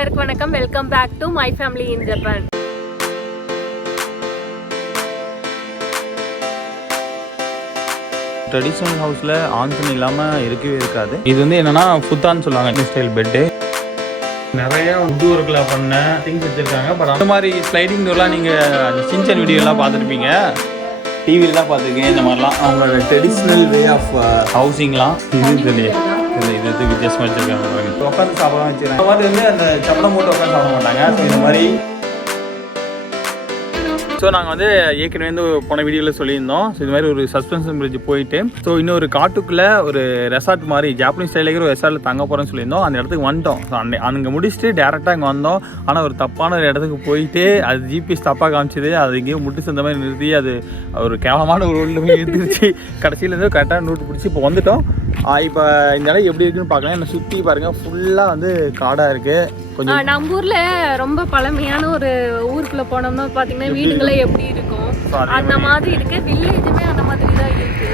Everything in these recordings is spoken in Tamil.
எல்லாருக்கும் வணக்கம். Welcome back to my family in Japan. Traditional ஹவுஸில் ஆன்சன் இல்லாமல் இருக்கவே இருக்காது. இது வந்து என்னென்னா ஃபுத்தான்னு சொல்லுவாங்க, ஸ்டைல் பெட்டு. நிறைய உட் ஒர்க்கில் பண்ண திங்ஸ் வச்சுருக்காங்க. பட் அந்த மாதிரி ஸ்லைடிங் டோர்லாம் நீங்கள் சின்சன் வீடியோலாம் பார்த்துருப்பீங்க, டிவியில் தான் பார்த்துருக்கீங்க. இந்த மாதிரிலாம் அவங்களோட ட்ரெடிஷ்னல் வே ஆஃப் ஹவுசிங்லாம் இது இல்லையே, இது வித்தியாசமாக வச்சுருக்காங்க. உட்காந்து சாப்பிட வச்சுருக்காங்க. இந்த மாதிரி வந்து அந்த சப்பளம் போட்டு உட்காந்து சாப்பிட மாட்டாங்க. ஸோ இந்த மாதிரி நாங்கள் வந்து ஏற்கனவே வந்து போன வீடியோவில் சொல்லியிருந்தோம். ஸோ இது மாதிரி ஒரு சஸ்பென்ஷன் பிரிட்ஜ் போயிட்டு ஸோ இன்னொரு காட்டுக்குள்ளே ஒரு ரெசார்ட் மாதிரி ஜாப்பனீஸ் ஸ்டைலுக்கு ஒரு ரெசார்ட்டில் தங்க போகிறேன்னு சொல்லியிருந்தோம். அந்த இடத்துக்கு வந்துட்டோம். ஸோ அங்கே முடிச்சுட்டு டேரெக்டாக இங்கே வந்தோம். ஆனால் ஒரு தப்பான ஒரு இடத்துக்கு போயிட்டு அது ஜிபிஎஸ் தப்பாக காமிச்சிது. அது எங்கேயும் முட்டு சேர்ந்த மாதிரி நிறுத்தி அது ஒரு கேவலமான ஒரு ரோட்டில் போய் எடுத்துருச்சு. கடைசியில் இருந்து கரெக்டாக ரூட் பிடிச்சி இப்போ வந்துட்டோம். இப்போ இந்த இடம் எப்படி இருக்குன்னு பார்க்கலாம். என்னை சுற்றி பாருங்கள், ஃபுல்லாக வந்து காடாக இருக்குது. கொஞ்சம் நம்ம ஊரில் ரொம்ப பழமையான ஒரு ஊருக்குள்ளே போனோம்னா பார்த்தீங்கன்னா வீடுகளே எப்படி இருக்கும் அந்த மாதிரி இருக்கு. வில்லேஜுமே அந்த மாதிரி தான் இருக்கு.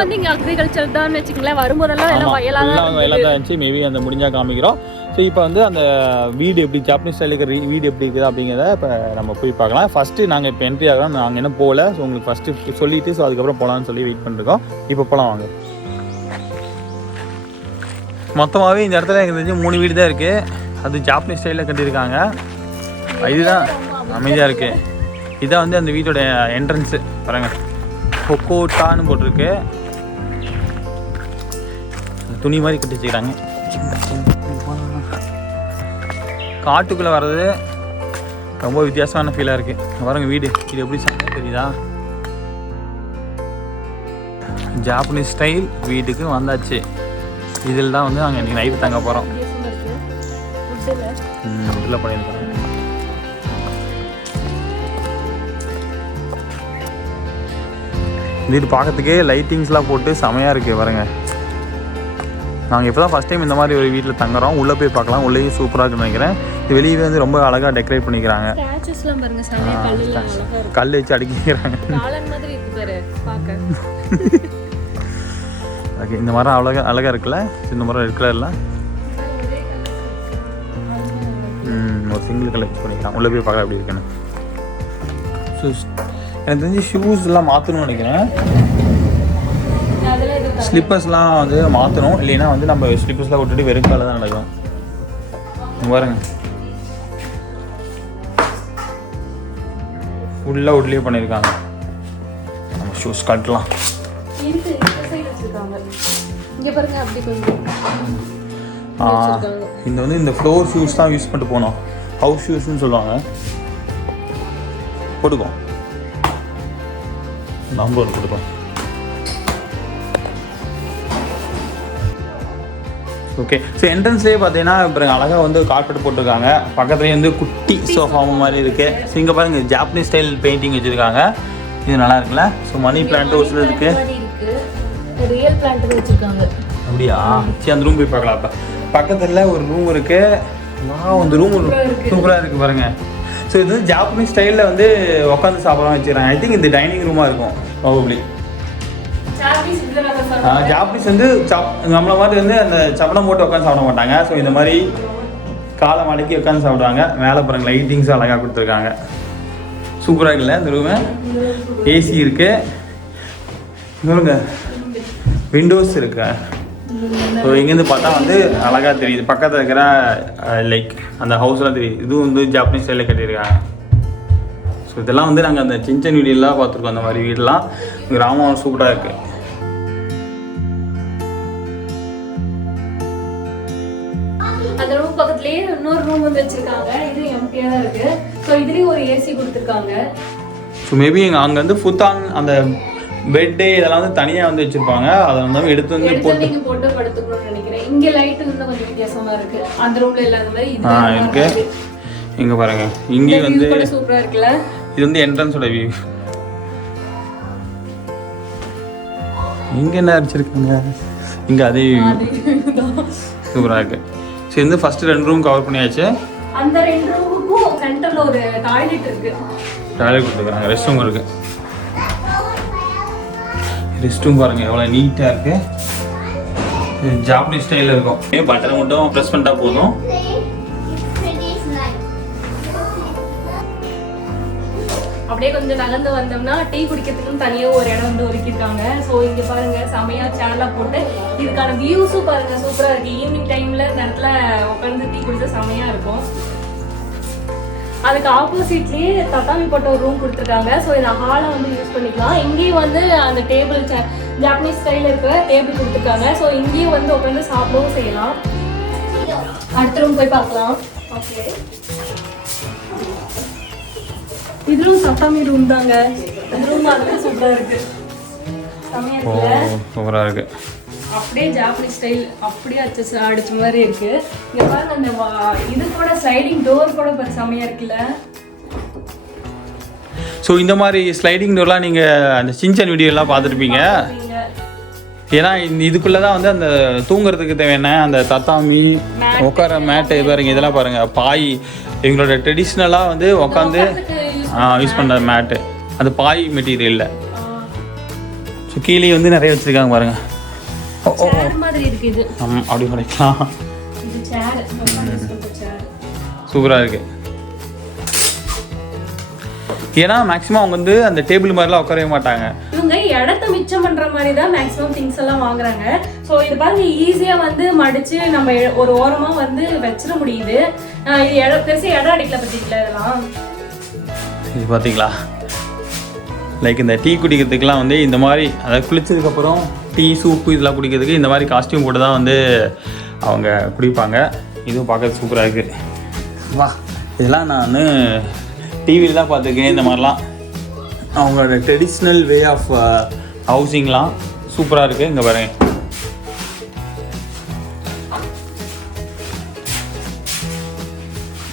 வந்து இங்கே அக்ரிகல்ச்சர் தான் வச்சுக்கங்களேன். வரும்போதெல்லாம் எல்லாம் வயலாக தான் இருந்துச்சு. மேபி அந்த முடிஞ்சா காமிக்கிறோம். ஸோ இப்போ வந்து அந்த வீடு எப்படி ஜாப்பனீஸ் ஸ்டைலுக்கு வீடு எப்படி இருக்குது அப்படிங்கிறத இப்போ நம்ம போய் பார்க்கலாம். ஃபஸ்ட்டு நாங்கள் இப்போ என்ட்ரி ஆகிறோம். நாங்கள் என்ன போகல. ஸோ உங்களுக்கு ஃபஸ்ட்டு சொல்லிவிட்டு ஸோ அதுக்கப்புறம் போகலான்னு சொல்லி வெயிட் பண்ணிருக்கோம். இப்போ போகலாம் வாங்க. மொத்தமாகவே இந்த இடத்துல எனக்கு தெரிஞ்சு 3 வீடு தான் இருக்குது. அது ஜாப்பனீஸ் ஸ்டைலில் கட்டியிருக்காங்க. இதுதான் அமைதியாக இருக்குது. இதான் வந்து அந்த வீட்டோட என்ட்ரன்ஸு பாருங்கள். கொக்கோட்டான்னு போட்டிருக்கு. துணி மாதிரி கட்டி வச்சுக்கிறாங்க. காட்டுக்குள்ளே வர்றது ரொம்ப வித்தியாசமான ஃபீலாக இருக்குது. பாருங்கள் வீடு இது எப்படி தெரியுதா? ஜாப்பனீஸ் ஸ்டைல் வீட்டுக்கு வந்தாச்சு. இதில் தான் வந்து நாங்கள் இன்றைக்கி நைட்டு தங்க போகிறோம். இதில் பண்ணியிருக்காங்க. வீடு பார்க்கறதுக்கே லைட்டிங்ஸ்லாம் போட்டு செமையாக இருக்குது பாருங்கள். நாங்கள் இப்போ தான் ஃபஸ்ட் டைம் இந்த மாதிரி ஒரு வீட்டில் தங்குறோம். உள்ளே போய் பார்க்கலாம். உள்ளேயும் சூப்பராக இருக்குன்னு நினைக்கிறேன். இது வெளியே வந்து ரொம்ப அழகாக டெக்கரேட் பண்ணிக்கிறாங்க. கல் வச்சு அடிக்கிறாங்க. ஓகே, இந்த மரம் அழகாக இருக்குல்ல. இந்த மரம் இருக்குல்ல எல்லாம் ஒரு சிங்கிள் கலர் யூஸ் பண்ணிக்கலாம். உள்ளே போய் பார்க்கலாம் எப்படி இருக்குன்னு. ஸோ எனக்கு தெரிஞ்சு ஷூஸ்லாம் மாற்றணும்னு நினைக்கிறேன். ஸ்லிப்பர்ஸ்லாம் வந்து மாற்றணும். இல்லைன்னா வந்து நம்ம ஸ்லிப்பர்ஸ்லாம் விட்டுட்டு வெறும் கால தான் நடக்கும். பாருங்க, ஃபுல்லாக உட்லேயே பண்ணியிருக்காங்க. நம்ம ஷூஸ் கட்டலாம். இந்த வந்து இந்த ஃப்ளோர் ஷூஸ் தான் யூஸ் பண்ணிட்டு போனோம். ஹவுஸ் ஷூஸ்ன்னு சொல்லுவாங்க. போட்டுக்கோம், நம்பர் கொடுப்போம். ஓகே, ஸோ என்ட்ரன்ஸ்லேயே பார்த்தீங்கன்னா இப்போ அழகாக வந்து கார்பெட் போட்டிருக்காங்க. பக்கத்துலேயே வந்து குட்டி சோஃபாவும் மாதிரி இருக்குது. ஸோ இங்கே பாருங்கள் ஜாப்பனீஸ் ஸ்டைல் பெயிண்டிங் வச்சுருக்காங்க. இது நல்லா இருக்குல்ல. ஸோ மணி பிளான்ட் ஒரு சில இருக்குது. ரியல் பிளான்ட் வச்சிருக்காங்க. அப்படியா? சரி, அந்த ரூம் போய் பார்க்கலாம். இப்போ பக்கத்தில் ஒரு ரூம் இருக்குது. அந்த ரூம் சூப்பராக இருக்குது பாருங்கள். ஸோ இது வந்து ஜாப்பனீஸ் ஸ்டைலில் வந்து உட்காந்து சாப்பிட்லாம் வச்சுக்கிறாங்க. ஐ திங்க் இந்த டைனிங் ரூமாக இருக்கும் ப்ராபப்ளி. ஜாப்பனீஸ் வந்து நம்மளை மாதிரி வந்து அந்த சப்பளம் போட்டு உட்காந்து சாப்பிட மாட்டாங்க. ஸோ இந்த மாதிரி காலை மடக்கி உட்காந்து சாப்பிடுவாங்க. மேலே பாருங்கள் லைட்டிங்ஸ் அழகாக கொடுத்துருக்காங்க. சூப்பராக இருக்குல்ல இந்த ரூமு. ஏசி இருக்குது. சொல்லுங்க, விண்டோஸ் இருக்கு. ஸோ இங்கேருந்து பார்த்தா வந்து அழகாக தெரியுது. பக்கத்தில் இருக்கிற லைக் அந்த ஹவுஸ்லாம் தெரியுது. இதுவும் வந்து ஜாப்பனீஸ் ஸ்டைலில் கட்டியிருக்காங்க. ஸோ இதெல்லாம் வந்து நாங்கள் அந்த சின்சன் வீடியோலாம் பார்த்துருக்கோம். அந்த மாதிரி வீடெலாம் கிராமம் சூப்பராக இருக்குது. அந்த ரூம் பக்கத்துலேயே இன்னொரு ரூம் வந்து வச்சுருக்காங்க. இது எம்டியாக தான் இருக்குது. ஸோ இதுலேயும் ஒரு ஏசி கொடுத்துருக்காங்க. ஸோ மேபி அங்கே வந்து ஃபுத்தான் அந்த பெட்டு இதெல்லாம் வந்து தனியாக வந்து வச்சுருப்பாங்க. அதை வந்து எடுத்து வந்து போட்டு படுத்துக்கணும்னு நினைக்கிறேன். இங்கே லைட்டு வந்து கொஞ்சம் வித்தியாசமாக இருக்குது. அந்த ரூமில் இல்லாத மாதிரி இருக்கு. இங்கே பாருங்கள், இங்கே வந்து சூப்பராக இருக்குல்ல. இது வந்து என்ட்ரன்ஸோட வியூ. இங்கே என்ன வச்சுருக்காங்க? இங்கே அதே சூப்பராக இருக்குது. ஸோ இது ஃபஸ்ட்டு 2 ரூம் கவர் பண்ணியாச்சு. அந்த 2 ரூமுக்கும் சென்டரில் ஒரு டாய்லெட் இருக்குது. டாய்லெட் கொடுத்துருக்காங்க. ரெஸ்ட் ரூம் இருக்குது. ரெஸ்ட் ரூம் பாருங்கள் எவ்வளோ நீட்டாக இருக்குது. ஜாப்பனீஸ் ஸ்டைலில் இருக்கும். பட்டனை மட்டும் ப்ரெஸ் பண்ணிட்டா போதும். அப்படியே கொஞ்சம் நகர்ந்து வந்தோம்னா டீ குடிக்கிறதுக்குன்னு தனியாக ஒரு இடம் வந்து ஒதுக்கியிருக்காங்க. ஸோ இங்கே பாருங்க செமையா சேனலாக போட்டு இதுக்கான வியூஸும் பாருங்க சூப்பராக இருக்கு. ஈவினிங் டைம்ல இந்த இடத்துல உட்காந்து டீ குடிச்சா செமையா இருக்கும். அதுக்கு ஆப்போசிட்லேயே தட்டாமி போட்ட ஒரு ரூம் கொடுத்துருக்காங்க. ஸோ இந்த ஹாலை வந்து யூஸ் பண்ணிக்கலாம். இங்கேயும் வந்து அந்த டேபிள் ஜாப்பனீஸ் ஸ்டைலில் இருக்க டேபிள் கொடுத்துருக்காங்க. ஸோ இங்கேயும் வந்து உட்காந்து சாப்பிடவும் செய்யலாம். அடுத்த ரூம் போய் பார்க்கலாம். ஓகே, இதுவும் தட்டாமி ரூம் தாங்க. இந்த ரூம் அதுவே சூப்பராக இருக்கு. சூப்பராக இருக்கு. அப்படியே ஜாப்பனீஸ் ஸ்டைல் அப்படியே அடிச்ச மாதிரி இருக்கு. இங்க பாருங்க அந்த இது கூட ஸ்லைடிங் டோர் கூட பாரு செமையா இருக்குல்ல. ஸோ இந்த மாதிரி ஸ்லைடிங் டோர்லாம் நீங்கள் அந்த சின்சன் வீடியோலாம் பார்த்துருப்பீங்க. ஏன்னா இதுக்குள்ளே தான் வந்து அந்த தூங்குறதுக்கு தேவையான அந்த தத்தாமி உட்கார மேட்டு பாருங்க, இதெல்லாம் பாருங்கள் பாய் எங்களோட ட்ரெடிஷ்னலாக வந்து உட்காந்து யூஸ் பண்ணுற மேட்டு அது பாய் மெட்டீரியலில். ஸோ கீழே வந்து நிறைய வச்சுருக்காங்க பாருங்கள். அப்படி பண்ணிக்கலாம். சூப்பராக இருக்கு. ஏன்னா மேக்ஸிமம் அவங்க வந்து அந்த டேபிள் மாதிரிலாம் உட்காரவே மாட்டாங்க. இவங்க இடத்த மிச்சம் பண்ற மாதிரி தான் மேக்ஸிமம் திங்ஸ் எல்லாம் வாங்குறாங்க. ஸோ இது பாருங்க ஈஸியா வந்து மடிச்சு நம்ம ஒரு ஓரமா வந்து வச்சிட முடியுது. இது பெருசா இடம் அடிக்கல பத்திங்களா இதெல்லாம். இது பார்த்தீங்களா, லைக் இந்த டீ குடிக்கிறதுக்கெலாம் வந்து இந்த மாதிரி, அதாவது குளிச்சதுக்கப்புறம் டீ சூப்பு இதெல்லாம் குடிக்கிறதுக்கு இந்த மாதிரி காஸ்டியூம் போட்டு தான் வந்து அவங்க குடிப்பாங்க. இதுவும் பார்க்கறது சூப்பராக இருக்குது. வா, இதெல்லாம் நான் டிவியில் தான் பார்த்துருக்கேன். இந்த மாதிரிலாம் அவங்களோட ட்ரெடிஷ்னல் வே ஆஃப் ஹவுசிங்லாம் சூப்பராக இருக்குது. இங்கே பாருங்க,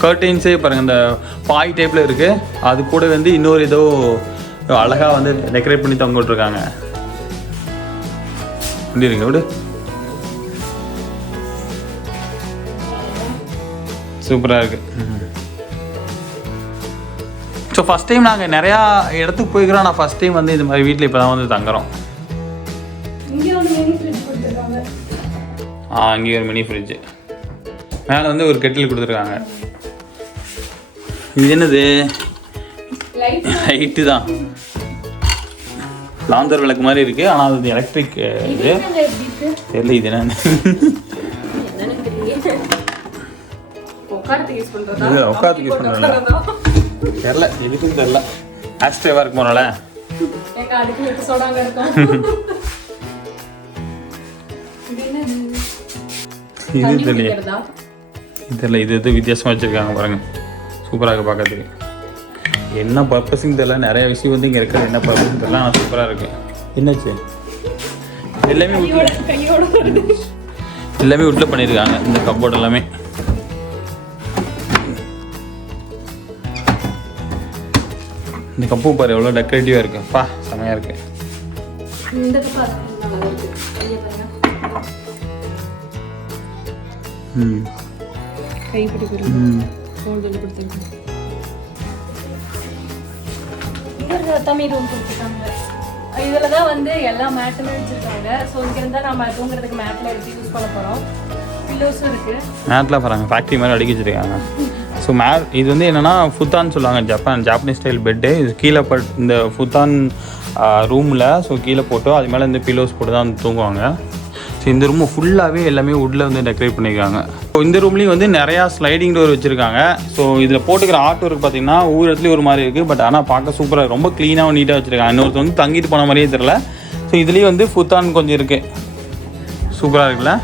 கர்டைன்ஸே பாருங்கள் இந்த பாய் டைப்பில் இருக்குது. அது கூட வந்து இன்னொரு ஏதோ அழகாக வந்து டெக்கரேட் பண்ணி தொங்க விட்ருக்காங்க. எப்படி இருக்கு விடு, சூப்பராக இருக்குது. ஸோ ஃபஸ்ட் டைம் நாங்கள் நிறையா இடத்துக்கு போய்க்கிறோம். நான் ஃபஸ்ட் டைம் வந்து இந்த மாதிரி வீட்டில் இப்போ தான் வந்து தங்குறோம். இங்கே ஒரு மினி ஃப்ரிட்ஜு, மேலே வந்து ஒரு கெட்டில் கொடுத்துருக்காங்க. இது என்னது, லைட்டு தான், லாந்தர் விளக்கு மாதிரி இருக்குது. ஆனால் அது எலக்ட்ரிக் இது தெரியல. இது என்ன உட்காரத்துக்கு யூஸ் பண்ணுறதா தெரியல, எதுக்கும் தெரியல. ஆஸ்ட்ரேவாக இருக்கு போனால இது தெரியல. இது எது வித்தியாசமாக வச்சுருக்காங்க பாருங்க, சூப்பராக இருக்குது பார்க்கறதுக்கு. என்ன பர்பஸுன்னு தெரியல, நிறைய விஷயம் வந்து இங்கே இருக்கிறது என்ன பர்பஸ்ன்னு தெரியல, ஆனால் சூப்பராக இருக்குது. என்னாச்சு, எல்லாமே வீட்டில் பண்ணியிருக்காங்க. இந்த கப்போர்ட் எல்லாமே இந்த கப்பு பாரு எவ்வளோ டெக்கரேட்டிவாக இருக்குது. பா செமையாக இருக்குது. தமிழ் ரூம் கொடுத்துருக்காங்க. இதில் தான் வந்து எல்லா மேட்டுமே வச்சுருக்காங்க. ஸோ இங்கேருந்து தான் நம்ம தூங்குறதுக்கு மேட்டில் எடுத்து யூஸ் பண்ண போகிறோம். பில்லோஸும் இருக்குது. மேட்டில் பாருங்க ஃபேக்ட்ரி மாதிரி அடிக்க வச்சுருக்காங்க. ஸோ இது வந்து என்னென்னா ஃபுத்தான் சொல்லுவாங்க, ஜாப்பனீஸ் ஸ்டைல் பெட்டு. இது கீழே இந்த ஃபுத்தான் ரூமில் ஸோ கீழே போட்டோ அது மேலே இந்த பில்லோஸ் போட்டு தான் வந்து தூங்குவாங்க. ஸோ இந்த ரூமு ஃபுல்லாகவே எல்லாமே வுட்டில் வந்து டெக்கரேட் பண்ணியிருக்காங்க. ஸோ இந்த ரூம்லேயும் வந்து நிறையா ஸ்லைடிங் டோர் வச்சுருக்காங்க. ஸோ இதில் போட்டுக்கிற ஆர்ட் ஒர்க் பார்த்தீங்கன்னா ஒவ்வொரு இடத்துலையும் ஒரு மாதிரி இருக்குது. பட் ஆனால் பார்க்க சூப்பராக ரொம்ப க்ளீனாகவும் நீட்டாக வச்சுருக்காங்க. இன்னொருத்தர் வந்து தங்கிட்டு போன மாதிரியே தெரியல. ஸோ இதுலேயும் வந்து ஃபுத்தான் கொஞ்சம் இருக்குது, சூப்பராக இருக்குல்ல.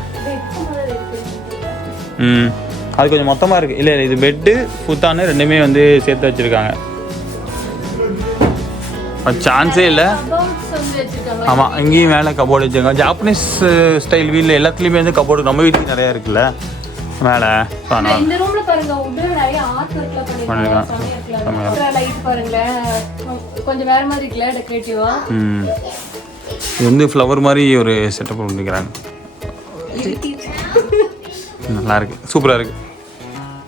அது கொஞ்சம் மொத்தமாக இருக்குது. இல்லை இது பெட்டு ஃபுத்தானு ரெண்டுமே வந்து சேர்த்து வச்சுருக்காங்க. சான்ஸே இல்லை. ஆமாம், இங்கேயும் மேலே கபோர்டு வச்சுருக்காங்க. ஜாப்பனீஸ் ஸ்டைல் வீட்டில் எல்லாத்துலேயுமே வந்து கபோர்டு நம்ம வீட்டுக்கு நிறையா இருக்குல்ல மேலே. இது வந்து ஃப்ளவர் மாதிரி ஒரு செட்டப் பண்ணிக்கிறாங்க. நல்லா இருக்கு, சூப்பராக இருக்கு.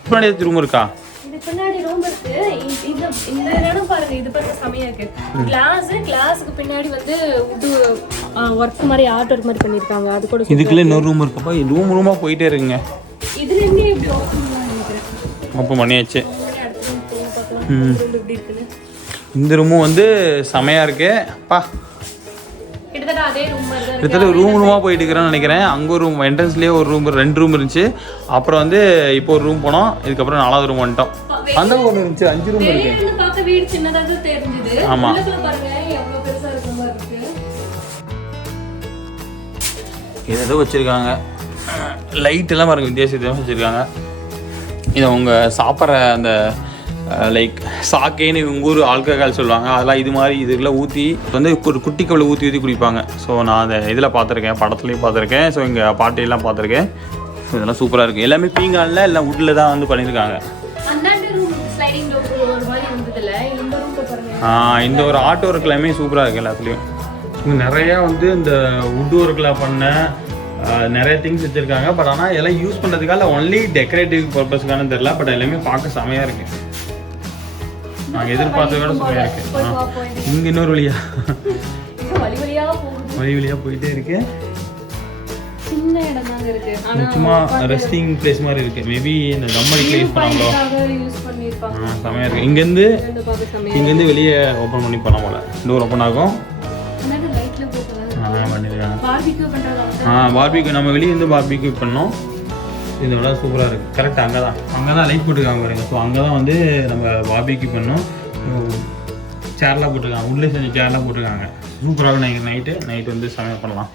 பின்னாடி ரூம் இருக்கா? பின்னாடி ரூம் இருக்கு. இந்த இடம் பாருங்க, இது பாருங்க செமையா இருக்கு. கிளாஸ்க்கு பின்னாடி வந்து ஒர்க் மாதிரி ஆர்ட் ஒர்க் மாதிரி பண்ணிருக்காங்க. அது கூட இதுக்குள்ள இன்னொரு ரூம் இருக்குப்பா. ரூமா போயிட்டே இருக்குங்க. இதுல இருந்து எப்படி ஓபன் பண்ணலாம் நினைக்கிறேன். ஓபன் பண்ணியாச்சு. இந்த ரூமும் வந்து செமையாக இருக்கு பா. கிட்டத்தட்ட அதே ரூம் மாதிரி தான் இருக்கு. கிட்டத்தட்ட ரூமாக போயிட்டு இருக்கிறேன்னு நினைக்கிறேன். அங்கே ஒரு ரூம் என்ட்ரன்ஸ்லேயே ஒரு ரூம் 2 ரூம் இருந்துச்சு. அப்புறம் வந்து இப்போ ஒரு ரூம் போனோம். இதுக்கப்புறம் 4வது ரூம் வந்துட்டோம். அந்த ஒன்று இருந்துச்சு 5 ரூம் இருக்கு. வெளியில பார்க்க வீடு சின்னதாக தெரிஞ்சுது. ஆமாம் பாருங்க எவ்வளோ பெருசாக இருக்கிற மாதிரி இருக்கு. ஏதோ வச்சுருக்காங்க. லைட்டெல்லாம் பாருங்கள் வித்தியாசமாக வச்சுருக்காங்க. இதை அவங்க சாப்பிட்ற அந்த லைக் சாக்கேன்னு உங்கள் ஊர் ஆல்கஹால் சொல்லுவாங்க. அதெல்லாம் இது மாதிரி இதுக்குள்ள ஊற்றி வந்து ஒரு குட்டி கவலை ஊற்றி குடிப்பாங்க. ஸோ நான் அதை இதில் பார்த்துருக்கேன், படத்துலையும் பார்த்துருக்கேன். ஸோ இங்கே பாட்டியெல்லாம் பார்த்துருக்கேன். ஸோ இதெல்லாம் சூப்பராக இருக்குது. எல்லாமே பீங்கானில் எல்லாம் வுட்டில் தான் வந்து பண்ணியிருக்காங்க. இந்த ஒரு ஆர்ட் ஒர்க் எல்லாமே சூப்பராக இருக்குது எல்லாத்துலேயும். நிறையா வந்து இந்த வுட் ஒர்க்கில் பண்ண நிறைய திங்ஸ் வச்சுருக்காங்க. பட் ஆனால் எல்லாம் யூஸ் பண்ணுறதுக்காக ஒன்லி டெக்கரேட்டிவ் பர்பஸ்க்கான தெரியல. பட் எல்லாமே பார்க்க செமையாக இருக்குது. நாங்கள் எதிர்பார்த்தத விட செமையாக இருக்குது. இங்கே இன்னொரு வழியா வழி வழியாக போயிட்டே இருக்கு. சும்மா ரெஸ்டிங் பிளேஸ் மாதிரி இருக்குது. மேபி இந்த கம்மடிக்கு யூஸ் பண்ணாங்களோ செமையாக இருக்குது. இங்கேருந்து வெளியே ஓப்பன் பண்ணி பண்ண போல டோர் ஓப்பன் ஆகும். பார்பிக்யூ நம்ம வெளியே இருந்து பார்பிக்யூ பண்ணோம். இதோட சூப்பராக இருக்குது. கரெக்டாக அங்கே தான் லைட் போட்டுருக்காங்க பாருங்க. ஸோ அங்கே தான் வந்து நம்ம பார்பிக்யூ பண்ணோம். சேர்லாம் போட்டிருக்காங்க. உள்ளே செஞ்ச சேர்லாம் போட்டிருக்காங்க. சூப்பராக நைட்டு வந்து சமையல் பண்ணலாம்.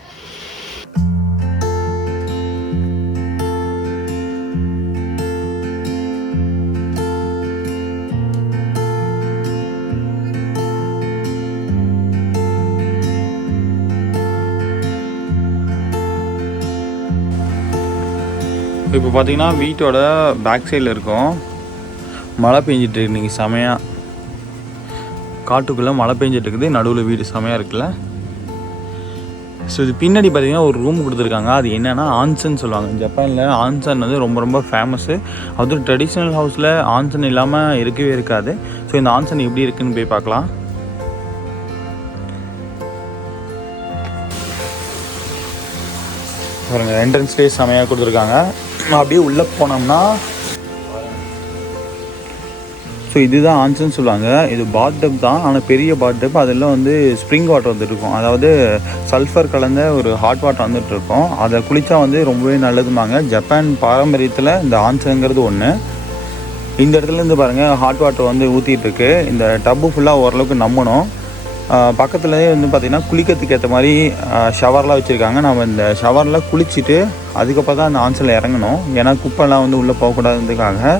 இப்போ பார்த்தீங்கன்னா வீட்டோட பேக் சைடில் இருக்கும். மழை பெஞ்சிட்டு இருக்கு இன்றைக்கி செமையாக. காட்டுக்குள்ளே மழை பெஞ்சிட்டு இருக்குது. நடுவில் வீடு செமையாக இருக்குல்ல. ஸோ இது பின்னாடி பார்த்தீங்கன்னா ஒரு ரூம் கொடுத்துருக்காங்க. அது என்னென்னா ஆன்சன் சொல்லுவாங்க. ஜப்பானில் ஆன்சன் வந்து ரொம்ப ரொம்ப ஃபேமஸ்ஸு. அது ட்ரெடிஷ்னல் ஹவுஸில் ஆன்சன் இல்லாமல் இருக்கவே இருக்காது. ஸோ இந்த ஆன்சன் எப்படி இருக்குதுன்னு போய் பார்க்கலாம். பாருங்க என்ட்ரன்ஸ்லேயே செமையாக கொடுத்துருக்காங்க. அப்படியே உள்ளே போனோம்னா ஸோ இதுதான் ஆன்சன்னு சொல்லுவாங்க. இது பாத் டப் தான், ஆனால் பெரிய பாத் டப். அதெல்லாம் வந்து ஸ்ப்ரிங் வாட்டர் வந்துட்டு இருக்கும். அதாவது சல்ஃபர் கலந்த ஒரு ஹாட் வாட்டர் வந்துட்டு இருக்கும். அதை குளித்தா வந்து ரொம்பவே நல்லதுமாங்க. ஜப்பான் பாரம்பரியத்தில் இந்த ஆன்சனுங்கிறது ஒன்று. இந்த இடத்துலேருந்து பாருங்கள் ஹாட் வாட்டர் வந்து ஊற்றிட்டு இருக்கு. இந்த டப்பு ஃபுல்லாக ஓரளவுக்கு நம்பணும். பக்கத்துலேயே வந்து பார்த்திங்கன்னா குளிக்கிறதுக்கு ஏற்ற மாதிரி ஷவர்லாம் வச்சுருக்காங்க. நம்ம இந்த ஷவரில் குளிச்சுட்டு அதுக்கப்புறம் தான் அந்த ஆன்சனில் இறங்கணும். ஏன்னா குப்பைலாம் வந்து உள்ளே போகக்கூடாதுன்றதுக்காக.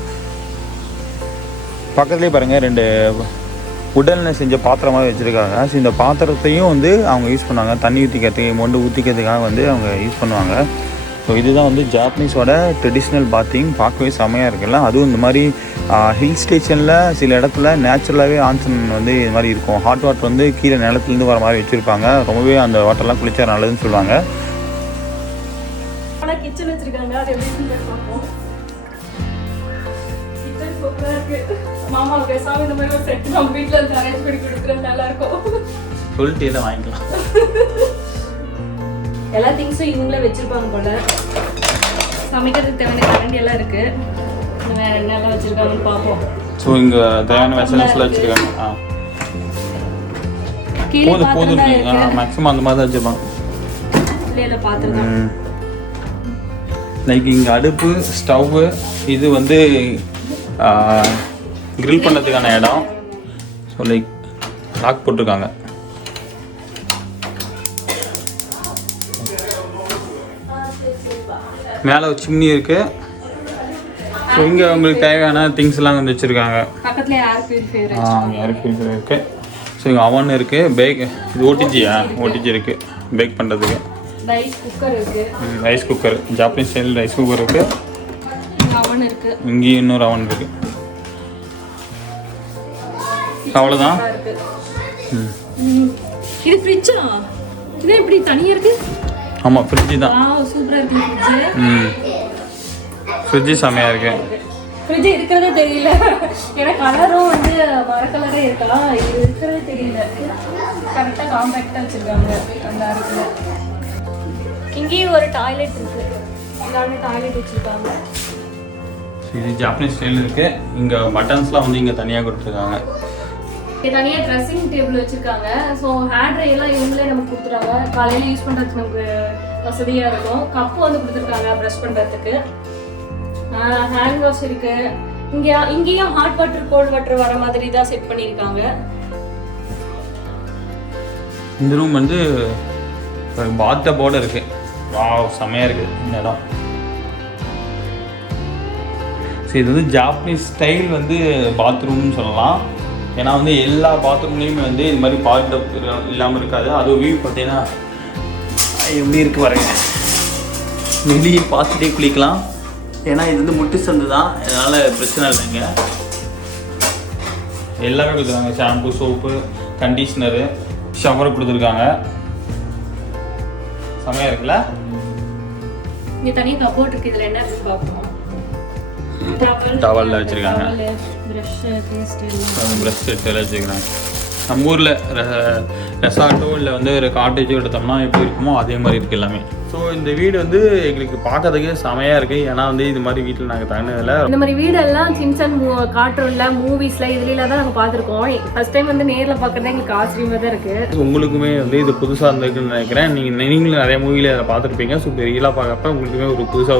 பக்கத்துலேயே பாருங்கள் 2 உடலில் செஞ்ச பாத்திரமாக வச்சுருக்காங்க. ஸோ இந்த பாத்திரத்தையும் வந்து அவங்க யூஸ் பண்ணுவாங்க. தண்ணி ஊற்றிக்கிறதுக்கு மொண்டு ஊற்றிக்கிறதுக்காக வந்து அவங்க யூஸ் பண்ணுவாங்க. ஸோ இதுதான் வந்து ஜாப்பனீஸோட ட்ரெடிஷ்னல் பாத்திங். பார்க்கவே செமையாக இருக்குல்ல. அதுவும் இந்த மாதிரி ஹில் ஸ்டேஷனில் சில இடத்துல நேச்சுரலாகவே ஆன்சன் வந்து இது மாதிரி இருக்கும். ஹாட் வாட்டர் வந்து கீழே நிலத்துலேருந்து வர மாதிரி வச்சுருப்பாங்க. ரொம்பவே அந்த வாட்டர்லாம் குளிச்சா நல்லதுன்னு சொல்லுவாங்க. கிச்சன் வச்சிருக்காங்க. அது எப்படி பார்ப்போம். கிச்சன் சூப்பரா இருக்கு. மாமா பேசாம இந்த மாதிரி ஒரு செட் நம்ம வீட்ல இருந்து அரேஞ்ச் பண்ணி கொடுக்குறது நல்லா இருக்கும். சொல்லிட்டு எல்லாம் வாங்கிக்கலாம். எல்லா திங்ஸும் இவங்களே வச்சிருப்பாங்க போல. சமைக்கிறதுக்கு தேவையான கரண்டி எல்லாம் இருக்கு. வேற என்னெல்லாம் வச்சிருக்காங்கன்னு பார்ப்போம். ஸோ இங்கே தேவையான வெசல்ஸ்லாம் வச்சுருக்காங்க. போதும் மேக்ஸிமம் அந்த மாதிரி தான் வச்சுருப்பாங்க. இல்லை பார்த்துருக்கேன். லைக் இங்கே அடுப்பு, ஸ்டவ்வு, இது வந்து கிரில் பண்ணுறதுக்கான இடம். ஸோ லைக் லாக் போட்டிருக்காங்க. மேலே ஒரு சிம்னி இருக்குது. ஸோ இங்கே உங்களுக்கு தேவையான திங்ஸ் எல்லாம் வந்து வச்சுருக்காங்க. பக்கத்தில் ஏர் பியூரிஃபையர் இருக்குது. ஸோ இங்கே அவன் இருக்குது. பேக் இது ஓடிஜி இருக்குது பேக் பண்ணுறதுக்கு. Rice cooker Japanese style rice cooker இருக்குது. இங்கேயும் இன்னொரு அவன் இருக்குது. அவ்வளோதான். இது ஃப்ரிட்ஜா? இது எப்படி தனியாக இருக்குது? ஆமாம் ஃப்ரிட்ஜு தான். சூப்பராக இருக்குது. ஃப்ரிட்ஜு செம்மையாக இருக்கு. ஃப்ரிட்ஜ் இருக்கிறதே தெரியல. ஏன்னா கலரும் வந்து மர கலரே இருக்கலாம். இது இருக்கிறதே தெரியல. கரெக்டாக காம்பேக்டாக வச்சுருக்காங்க அந்த இடத்துல. இங்கேயும் ஒரு டாய்லெட் இருக்குது. எல்லாருமே டாய்லெட் வச்சுருக்காங்க. இது ஜாப்பனீஸ் ஸ்டைல் இருக்குது. இங்கே பட்டன்ஸ்லாம் வந்து இங்கே தனியாக கொடுத்துருக்காங்க. தனியாக ட்ரெஸ்ஸிங் டேபிள் வச்சுருக்காங்க. ஸோ ஹேர் ட்ரை எல்லாம் இவங்களே நமக்கு கொடுத்துட்டாங்க. காலையில் யூஸ் பண்ணுறதுக்கு நமக்கு வசதியாக இருக்கும். கப்பு வந்து கொடுத்துருக்காங்க ப்ரஷ் பண்ணுறதுக்கு. ஹேண்ட் வாஷ் இருக்குது. இங்கேயும் ஹாட் வாட்டர் கோல்ட் வாட்டர் வர மாதிரி தான் செட் பண்ணியிருக்காங்க. இந்த ரூம் வந்து பாத் டப்போட இருக்கு. வாவ், செமையாக இருக்குது இந்த இடம். ஸோ இது வந்து ஜாப்பனீஸ் ஸ்டைல் வந்து பாத்ரூம்னு சொல்லலாம். ஏன்னா வந்து எல்லா பாத்ரூம்லேயுமே வந்து இது மாதிரி பாத் டப் இல்லாமல் இருக்காது. அதுவும் வியூ பார்த்தீங்கன்னா எப்படி இருக்கு பாருங்க. வெளியே பார்த்துட்டே குளிக்கலாம். ஏன்னா இது வந்து முட்டு சந்து தான், அதனால் பிரச்சனை இல்லைங்க. எல்லாமே கொடுத்துருக்காங்க. ஷாம்பு, சோப்பு, கண்டிஷ்னரு, ஷவர் கொடுத்துருக்காங்க. செமையாக இருக்குல்ல. இங்கே தனியாக கப்போர்ட் இருக்குது. இதில் என்ன இருக்குன்னு பார்ப்போம். டவலில் வச்சுருக்காங்க. ப்ரஷ் செட் எல்லாம் வச்சுருக்காங்க. நம்ம ஊரில் ரெசார்ட்டோ இல்லை வந்து ஒரு காட்டேஜோ எடுத்தோம்னா எப்படி இருக்குமோ அதே மாதிரி இருக்குது எல்லாமே. ஸோ இந்த வீடு வந்து எங்களுக்கு பார்க்கறதுக்கு செமையாக இருக்குது. ஏன்னா வந்து இது மாதிரி வீட்டில் நாங்கள் தங்கினதில்ல. இந்த மாதிரி வீடெல்லாம் சின்சன் கார்ட்டூனில், மூவிஸில் இதுலாம் தான் நாங்கள் பார்த்துருக்கோம். ஃபர்ஸ்ட் டைம் வந்து நேரில் பார்க்குறது எங்களுக்கு ஆச்சரியமாக தான் இருக்குது. உங்களுக்குமே வந்து இது புதுசாக இருந்திருக்குன்னு நினைக்கிறேன். நீங்களும் நிறைய மூவியில் அதை பார்த்துருப்பீங்க. ஸோ ரியலாக பார்க்கப்ப உங்களுக்குமே ஒரு புதுசாக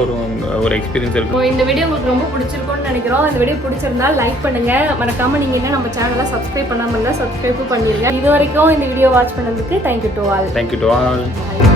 ஒரு எக்ஸ்பீரியன்ஸ் இருக்கும். இந்த வீடியோ உங்களுக்கு ரொம்ப பிடிச்சிருக்கும்னு நினைக்கிறோம். இந்த வீடியோ பிடிச்சிருந்தா லைக் பண்ணுங்கள். மறக்காமல் நீங்கள் என்ன நம்ம சேனலை சப்ஸ்கிரைப் பண்ணாமல் இருந்தால் சப்ஸ்கிரைப் பண்ணிடுங்க. இது வரைக்கும் இந்த வீடியோ வாட்ச் பண்ணதுக்கு தேங்க்யூ டு ஆல்.